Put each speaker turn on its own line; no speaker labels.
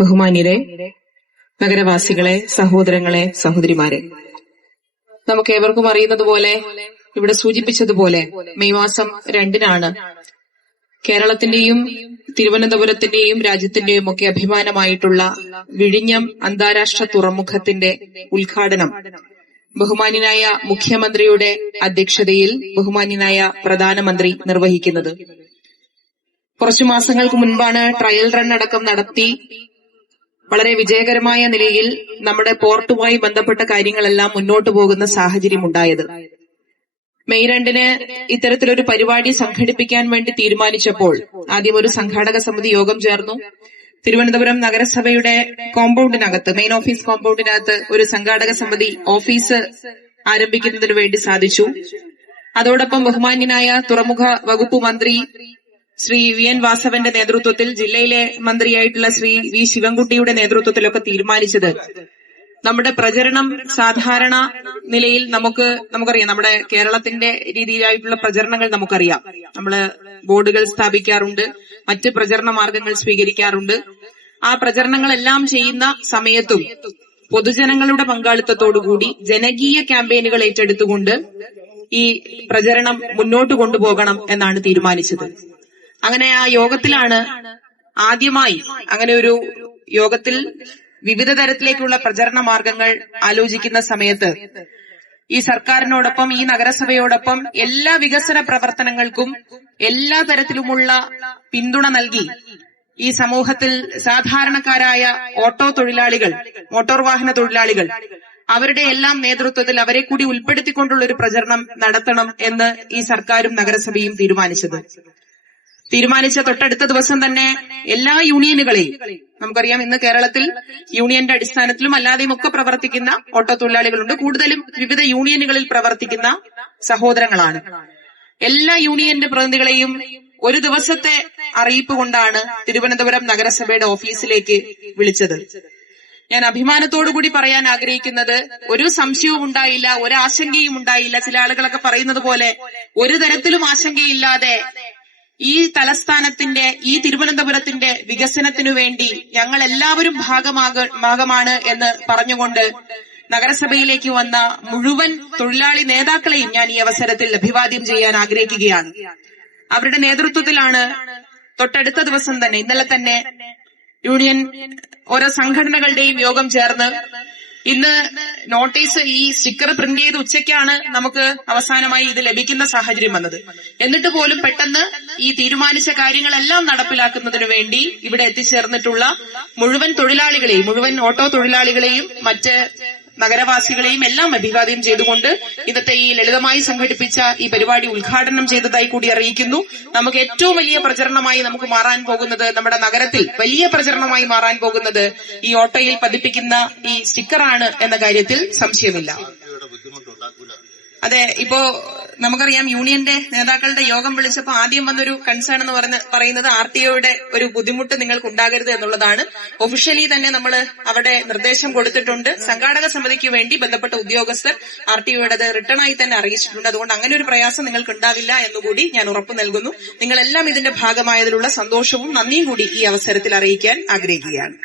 ബഹുമാന്യരെ നഗരവാസികളെ സഹോദരങ്ങളെ സഹോദരിമാരെ. നമുക്ക് ഏവർക്കും അറിയുന്നത് പോലെ ഇവിടെ സൂചിപ്പിച്ചതുപോലെ മെയ് മാസം രണ്ടിനാണ് കേരളത്തിന്റെയും തിരുവനന്തപുരത്തിന്റെയും രാജ്യത്തിന്റെയും ഒക്കെ അഭിമാനമായിട്ടുള്ള വിഴിഞ്ഞം അന്താരാഷ്ട്ര തുറമുഖത്തിന്റെ ഉദ്ഘാടനം. ബഹുമാന്യനായ മുഖ്യമന്ത്രിയുടെ അധ്യക്ഷതയിൽ ബഹുമാന്യനായ പ്രധാനമന്ത്രി നിർവഹിക്കുന്നത്. കുറച്ചു മാസങ്ങൾക്ക് മുൻപാണ് ട്രയൽ റൺ അടക്കം നടത്തി. വളരെ വിജയകരമായ നിലയിൽ നമ്മുടെ പോർട്ടുമായി ബന്ധപ്പെട്ട കാര്യങ്ങളെല്ലാം മുന്നോട്ടു പോകുന്ന സാഹചര്യം ഉണ്ടായത് മെയ് രണ്ടിന് ഇത്തരത്തിലൊരു പരിപാടി സംഘടിപ്പിക്കാൻ വേണ്ടി തീരുമാനിച്ചപ്പോൾ ആദ്യം ഒരു സംഘാടക സമിതി യോഗം ചേർന്നു. തിരുവനന്തപുരം നഗരസഭയുടെ കോമ്പൗണ്ടിനകത്ത് മെയിൻ ഓഫീസ് കോമ്പൗണ്ടിനകത്ത് ഒരു സംഘാടക സമിതി ഓഫീസ് ആരംഭിക്കുന്നതിന് വേണ്ടി സാധിച്ചു. അതോടൊപ്പം ബഹുമാന്യനായ തുറമുഖ വകുപ്പ് മന്ത്രി ശ്രീ വി എൻ വാസവന്റെ നേതൃത്വത്തിൽ ജില്ലയിലെ മന്ത്രിയായിട്ടുള്ള ശ്രീ വി ശിവൻകുട്ടിയുടെ നേതൃത്വത്തിലൊക്കെ തീരുമാനിച്ചത് നമ്മുടെ പ്രചരണം സാധാരണ നിലയിൽ നമുക്ക് നമുക്കറിയാം. നമ്മുടെ കേരളത്തിന്റെ രീതിയിലായിട്ടുള്ള പ്രചരണങ്ങൾ നമുക്കറിയാം. നമ്മൾ ബോർഡുകൾ സ്ഥാപിക്കാറുണ്ട് മറ്റ് പ്രചരണ മാർഗങ്ങൾ സ്വീകരിക്കാറുണ്ട്. ആ പ്രചരണങ്ങളെല്ലാം ചെയ്യുന്ന സമയത്തും പൊതുജനങ്ങളുടെ പങ്കാളിത്തത്തോടുകൂടി ജനകീയ ക്യാമ്പയിനുകൾ ഏറ്റെടുത്തുകൊണ്ട് ഈ പ്രചരണം മുന്നോട്ട് കൊണ്ടുപോകണം എന്നാണ് തീരുമാനിച്ചത്. അങ്ങനെ ആ യോഗത്തിലാണ് ആദ്യമായി അങ്ങനെ ഒരു യോഗത്തിൽ വിവിധ തരത്തിലേക്കുള്ള പ്രചരണ മാർഗങ്ങൾ ആലോചിക്കുന്ന സമയത്ത് ഈ സർക്കാരിനോടൊപ്പം ഈ നഗരസഭയോടൊപ്പം എല്ലാ വികസന പ്രവർത്തനങ്ങൾക്കും എല്ലാ തരത്തിലുമുള്ള പിന്തുണ നൽകി ഈ സമൂഹത്തിൽ സാധാരണക്കാരായ ഓട്ടോ തൊഴിലാളികൾ മോട്ടോർ വാഹന തൊഴിലാളികൾ അവരുടെ എല്ലാം നേതൃത്വത്തിൽ അവരെ കൂടി ഉൾപ്പെടുത്തിക്കൊണ്ടുള്ള ഒരു പ്രചരണം നടത്തണം എന്ന് ഈ സർക്കാരും നഗരസഭയും തീരുമാനിച്ചത്. തീരുമാനിച്ച തൊട്ടടുത്ത ദിവസം തന്നെ എല്ലാ യൂണിയനുകളെയും നമുക്കറിയാം ഇന്ന് കേരളത്തിൽ യൂണിയന്റെ അടിസ്ഥാനത്തിലും അല്ലാതെയും ഒക്കെ പ്രവർത്തിക്കുന്ന ഓട്ടോ തൊഴിലാളികളുണ്ട്. കൂടുതലും വിവിധ യൂണിയനുകളിൽ പ്രവർത്തിക്കുന്ന സഹോദരങ്ങളാണ്. എല്ലാ യൂണിയന്റെ പ്രതിനിധികളെയും ഒരു ദിവസത്തെ അറിയിപ്പ് കൊണ്ടാണ് തിരുവനന്തപുരം നഗരസഭയുടെ ഓഫീസിലേക്ക് വിളിച്ചത്. ഞാൻ അഭിമാനത്തോടുകൂടി പറയാൻ ആഗ്രഹിക്കുന്നത് ഒരു സംശയവും ഉണ്ടായില്ല ഒരു ആശങ്കയും ഉണ്ടായില്ല. ചില ആളുകളൊക്കെ പറയുന്നത് പോലെ ഒരു തരത്തിലും ആശങ്കയില്ലാതെ ഈ തലസ്ഥാനത്തിന്റെ ഈ തിരുവനന്തപുരത്തിന്റെ വികസനത്തിനു വേണ്ടി ഞങ്ങൾ എല്ലാവരും ഭാഗമാക ഭാഗമാണ് എന്ന് പറഞ്ഞുകൊണ്ട് നഗരസഭയിലേക്ക് വന്ന മുഴുവൻ തൊഴിലാളി നേതാക്കളെയും ഞാൻ ഈ അവസരത്തിൽ അഭിവാദ്യം ചെയ്യാൻ ആഗ്രഹിക്കുകയാണ്. അവരുടെ നേതൃത്വത്തിലാണ് തൊട്ടടുത്ത ദിവസം തന്നെ ഇന്നലെ തന്നെ യൂണിയൻ ഓരോ സംഘടനകളുടെയും യോഗം ചേർന്ന് ഇന്ന് നോട്ടീസ് ഈ സ്റ്റിക്കർ പ്രിന്റ് ചെയ്ത് ഉച്ചയ്ക്കാണ് നമുക്ക് അവസാനമായി ഇത് ലഭിക്കുന്ന സാഹചര്യം വന്നത്. എന്നിട്ട് പോലും പെട്ടെന്ന് ഈ തീരുമാനിച്ച കാര്യങ്ങളെല്ലാം നടപ്പിലാക്കുന്നതിനു വേണ്ടി ഇവിടെ എത്തിച്ചേർന്നിട്ടുള്ള മുഴുവൻ തൊഴിലാളികളെയും മുഴുവൻ ഓട്ടോ തൊഴിലാളികളെയും മറ്റ് നഗരവാസികളെയും എല്ലാം അഭിവാദ്യം ചെയ്തുകൊണ്ട് ഇന്നത്തെ ഈ ലളിതമായി സംഘടിപ്പിച്ച ഈ പരിപാടി ഉദ്ഘാടനം ചെയ്തതായി കൂടി അറിയിക്കുന്നു. നമുക്ക് ഏറ്റവും വലിയ പ്രചരണമായി നമുക്ക് മാറാൻ പോകുന്നത് നമ്മുടെ നഗരത്തിൽ വലിയ പ്രചരണമായി മാറാൻ പോകുന്നത് ഈ ഓട്ടോയിൽ പതിപ്പിക്കുന്ന ഈ സ്റ്റിക്കറാണ് എന്ന കാര്യത്തിൽ സംശയമില്ല. അതെ ഇപ്പോ നമുക്കറിയാം യൂണിയന്റെ നേതാക്കളുടെ യോഗം വിളിച്ചപ്പോൾ ആദ്യം വന്നൊരു കൺസേൺ എന്ന് പറഞ്ഞ പറയുന്നത് ആർ ടി ഒയുടെ ഒരു ബുദ്ധിമുട്ട് നിങ്ങൾക്ക് ഉണ്ടാകരുത് എന്നുള്ളതാണ്. ഒഫീഷ്യലി തന്നെ നമ്മൾ അവിടെ നിർദ്ദേശം കൊടുത്തിട്ടുണ്ട്. സംഘാടക സമിതിക്ക് വേണ്ടി ബന്ധപ്പെട്ട ഉദ്യോഗസ്ഥർ ആർ ടി ഒയുടെ റിട്ടേൺ ആയി തന്നെ അറിയിച്ചിട്ടുണ്ട്. അതുകൊണ്ട് അങ്ങനെ ഒരു പ്രയാസം നിങ്ങൾക്ക് ഉണ്ടാവില്ല എന്നുകൂടി ഞാൻ ഉറപ്പു നൽകുന്നു. നിങ്ങളെല്ലാം ഇതിന്റെ ഭാഗമായതിലുള്ള സന്തോഷവും നന്ദിയും കൂടി ഈ അവസരത്തിൽ അറിയിക്കാൻ ആഗ്രഹിക്കുകയാണ്.